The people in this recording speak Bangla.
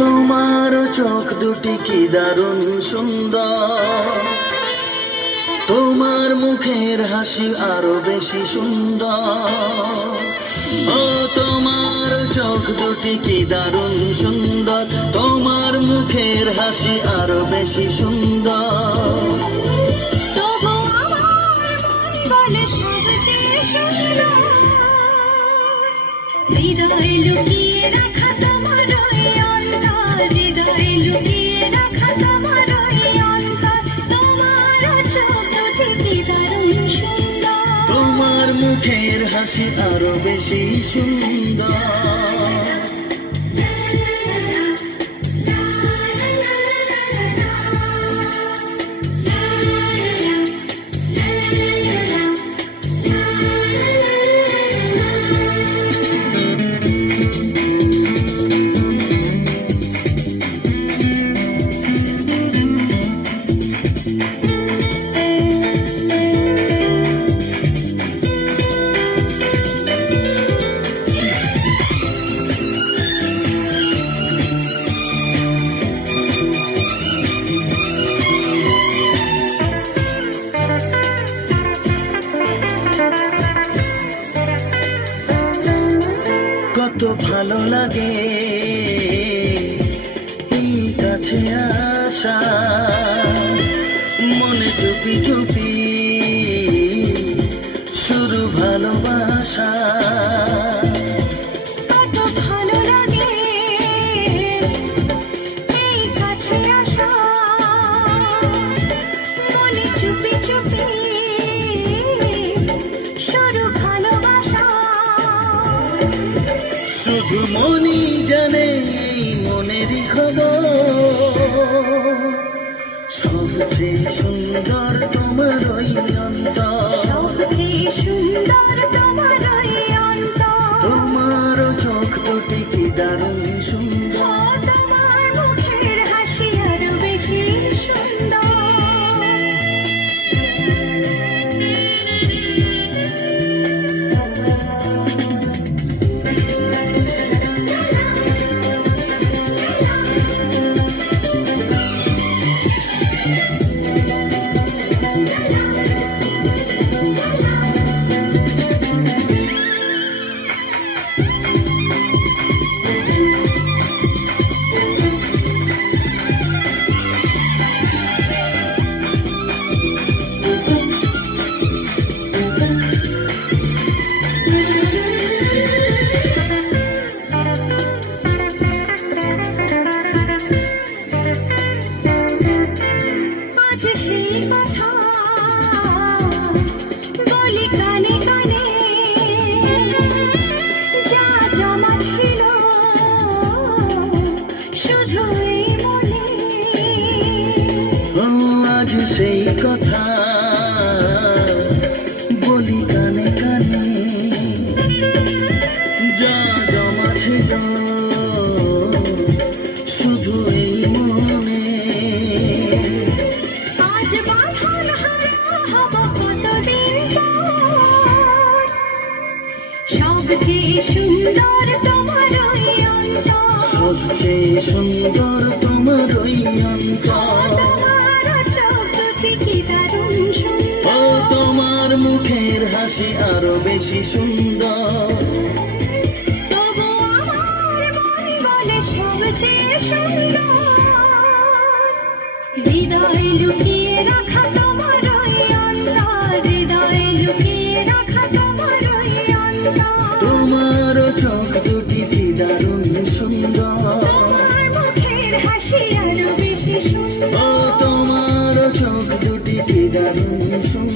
তোমার চোখ দুটি কি দারুণ সুন্দর, তোমার মুখের হাসি আরো বেশি সুন্দর। ও তোমার চোখ দুটি কি দারুণ সুন্দর, তোমার মুখের হাসি আরো বেশি সুন্দর। তবু আমার মন বলে সবচেয়ে সুন্দর, হৃদয় লুকিয়ে রাখা তোমার ওই অন্তর, হৃদয় লুকিয়ে রাখা তোমার ওই অন্তর। তোমার চোখ দুটি কি দারুণ সুন্দর, তোমার মুখের হাসি আরো বেশি সুন্দর। কত ভালো লাগে এই কাছে আসা, মনে চুপি চুপি শুরু ভালোবাসা। কত ভালো লাগে এই কাছে আসা, মনে চুপি চুপি শুরু ভালোবাসা। শুধু মনই জানে এই মনেরই খবর, সবচেয়ে সুন্দর তোমার ওই অন্তর, সবচেয়ে সুন্দর তোমার ওই অন্তর। তোমার চোখ দুটি কি দারুণ সুন্দর, তোমার মুখের হাসি আরো বেশি সুন্দর। আজ সেই কথা বলি কানে কানে, যা জমা ছিল শুধু এই মনে। ও আজ সেই কথা বলি কানে কানে, যা জমা ছিল শুধু এই মনে। আজ বাঁধন হারা হব কতদিন পর, সবচেয়ে সুন্দর তোমার ওই অন্তর, সবচেয়ে সুন্দর তোমার ওই অন্তর। তোমার চোখ দুটি কি দারুণ ও সুন্দর। তোমার মুখের হাসি আরো বেশি সুন্দর, তবু আমার মন বলে সবচেয়ে সুন্দর, হৃদয় লুকিয়ে রাখা তোমার ওই অন্তর, হৃদয় লুকিয়ে রাখা তোমার ওই অন্তর। তোমার চোখ দুটি কি দারুণ সুন্দর, তোমার মুখের হাসি আরো বেশি সুন্দর। ও তোমার চোখ দুটি কি দারুণ সুন্দর।